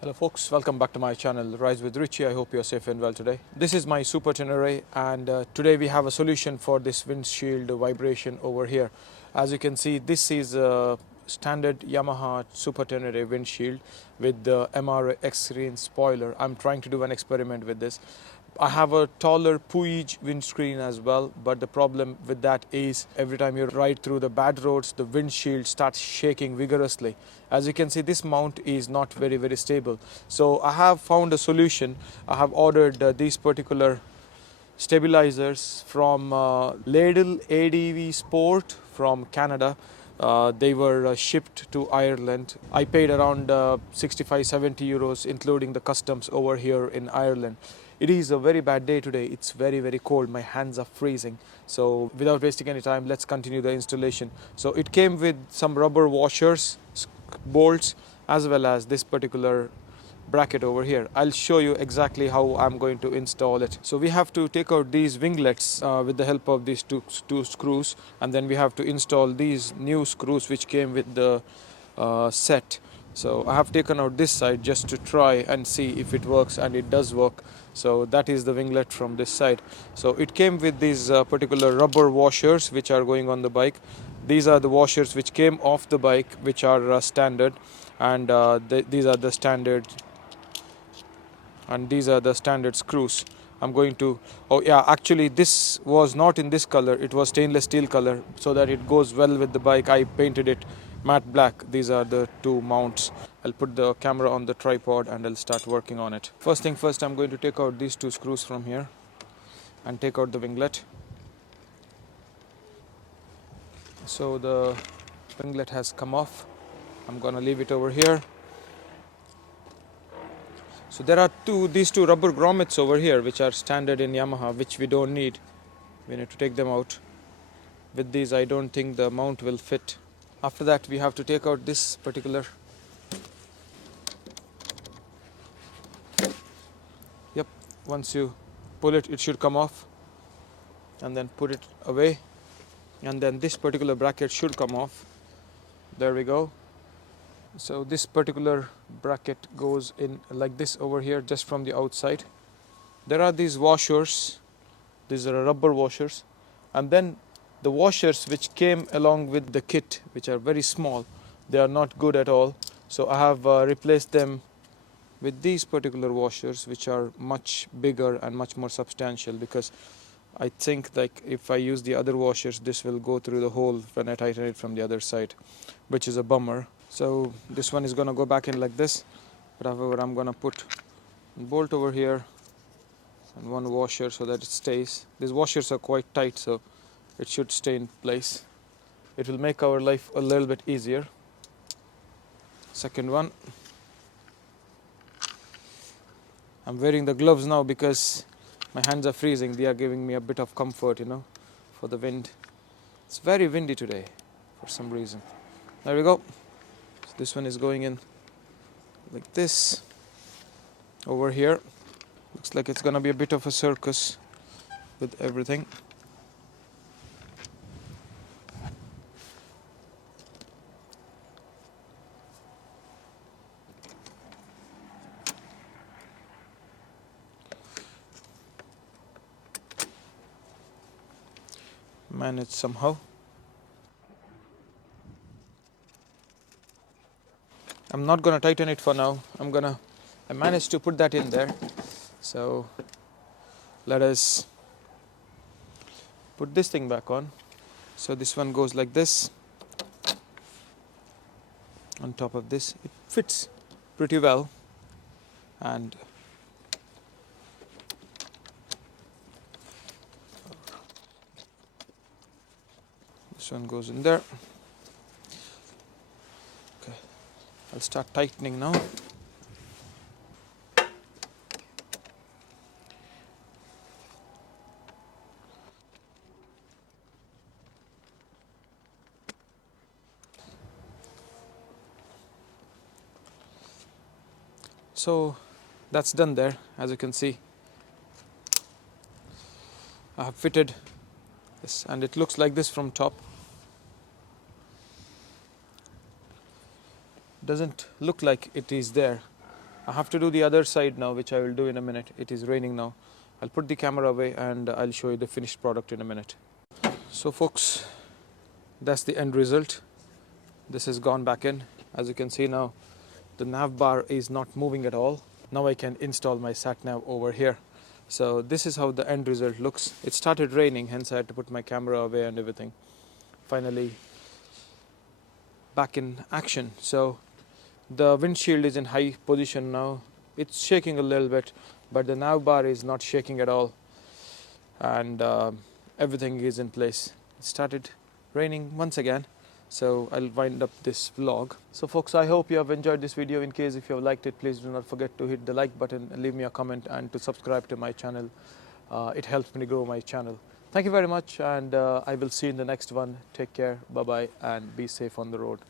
Hello folks, welcome back to my channel Rise with Richie. I hope you're safe and well today. This is my Super Tenere and today we have a solution for this windshield vibration over here. As you can see, this is a standard Yamaha Super Tenere windshield with the MR X-screen spoiler. I'm trying to do an experiment with this. I have a taller Puig windscreen as well, but the problem with that is every time you ride through the bad roads, the windshield starts shaking vigorously. As you can see, this mount is not very stable. So I have found a solution. I have ordered these particular stabilizers from Ladelesportadv from Canada. They were shipped to Ireland. I paid around 65-70 euros including the customs over here in Ireland. It is a very bad day today. It's very cold. My hands are freezing. So without wasting any time, let's continue the installation. So it came with some rubber washers, bolts, as well as this particular bracket over here. I'll show you exactly how I'm going to install it. So we have to take out these winglets with the help of these two screws, and then we have to install these new screws which came with the set. So I have taken out this side just to try and see if it works, and it does work. So that is the winglet from this side. So it came with these particular rubber washers which are going on the bike. These are the washers which came off the bike, which are standard, and these are the standard, and these are the standard screws. I'm going to, oh yeah, actually this was not in this color, it was stainless steel color, so that it goes well with the bike. I painted it matte black. These are the two mounts. I'll put the camera on the tripod and I'll start working on it. First thing first, I'm going to take out these two screws from here and take out the winglet. So the winglet has come off. I'm gonna leave it over here. So there are these two rubber grommets over here which are standard in Yamaha, which we don't need. We need to take them out. With these, I don't think the mount will fit. After that, we have to take out this particular, yep, once you pull it, it should come off, and then put it away, and then this particular bracket should come off. There we go. So this particular bracket goes in like this over here, just from the outside. There are these washers. These are rubber washers, and then the washers which came along with the kit, which are very small, they are not good at all. So I have replaced them with these particular washers, which are much bigger and much more substantial, because I think like if I use the other washers, this will go through the hole when I tighten it from the other side, which is a bummer. So this one is going to go back in like this, but however I'm going to put a bolt over here and one washer so that it stays. These washers are quite tight, so it should stay in place. It will make our life a little bit easier. Second one. I'm wearing the gloves now because my hands are freezing. They are giving me a bit of comfort, for the wind. It's very windy today for some reason. There we go. So this one is going in like this over here. Looks like it's gonna be a bit of a circus with everything. Manage somehow. I'm not gonna tighten it for now. I managed to put that in there. So let us put this thing back on. So this one goes like this. On top of this, it fits pretty well, and this one goes in there. Okay, I'll start tightening now. So that's done there. As you can see, I have fitted this, and it looks like this from top. Doesn't look like it is there I have to do the other side now, which I will do in a minute. It is raining now. I'll put the camera away and I'll show you the finished product in a minute. So folks, that's the end result. This has gone back in. As you can see now, the nav bar is not moving at all. Now I can install my Sat Nav over here. So this is how the end result looks. It started raining, hence I had to put my camera away and everything. Finally back in action. So the windshield is in high position now. It's shaking a little bit, but the nav bar is not shaking at all, and everything is in place. It started raining once again, so I'll wind up this vlog. So folks, I hope you have enjoyed this video. In case if you have liked it, please do not forget to hit the like button and leave me a comment and to subscribe to my channel. It helps me to grow my channel. Thank you very much, and I will see you in the next one. Take care, bye bye, and be safe on the road.